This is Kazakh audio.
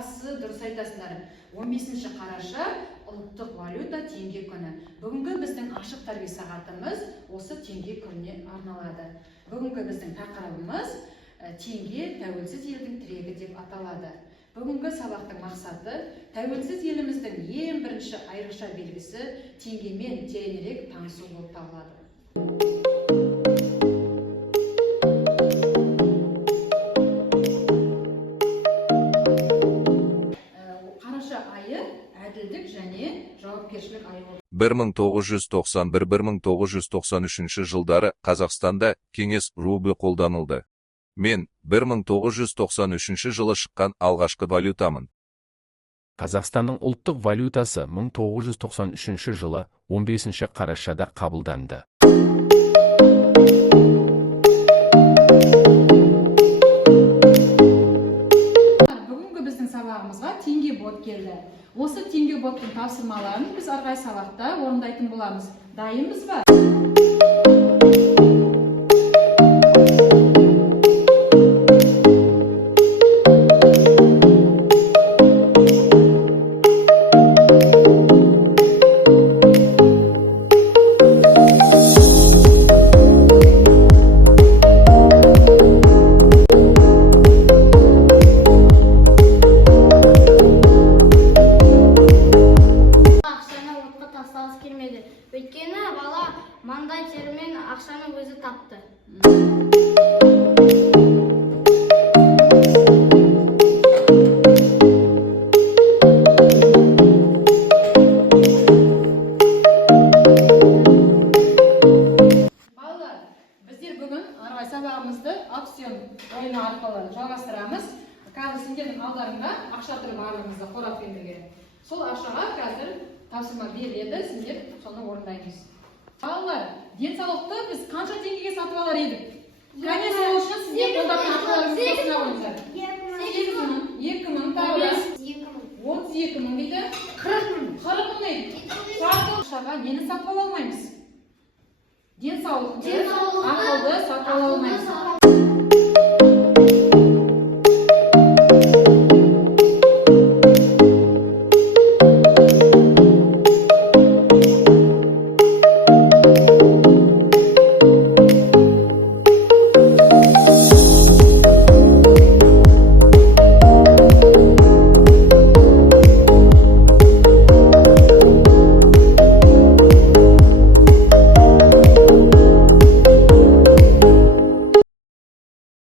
Жақсы, дұрыс айтасыңдар. 15 қараша ұлттық валюта теңге күні. Бүгінгі біздің ашық тәрбие сағатымыз осы теңге күніне арналады. Бүгінгі біздің тақырыбымыз теңге тәуелсіз елдің тірегі деп аталады. Бүгінгі сабақтың мақсаты тәуелсіз еліміздің ең бірінші айрықша белгісі теңгемен тереңірек танысу болып табылады. Қараша айы әділдік және жауапкершілік айы болды. 1991-1993 жылдары Қазақстанда кеңес рублі қолданылды. Мен 1993 жылы шыққан алғашқы валютамын. Қазақстанның ұлттық валютасы 1993 жылы 15 қарашада қабылданды. Бүгінгі біздің сабағымызға теңге бот келді. Осы теңге боттың тапсырмаларын біз арғай сабақта орындайтын боламыз. Дайынбыз ба? Өйткені бала маңдай терімен ақшаны өзі тапты. Балалар, біздер бүгін арғай сабағымызды аукцион ойыны арқылы жалғастырамыз. Қазір сендердің алдарыңда ақша тұр барлығыңызды қорап келтірген. Сол ақшаға қазір тапсырма беріледі, сендер соны орындаймыз. Балалар, денсаулықты біз қанша теңгеге сатып алар едік? Және сол үшін сіздер қолдардың ақыларыңызды қосына қойыңыздар. 2 мың, тағы 32 мың дейді, 40 мың дейді. Сатып ақшаға нені сатып ала алмаймыз? Денсаулықты, ақылды сатып ала алмаймыз.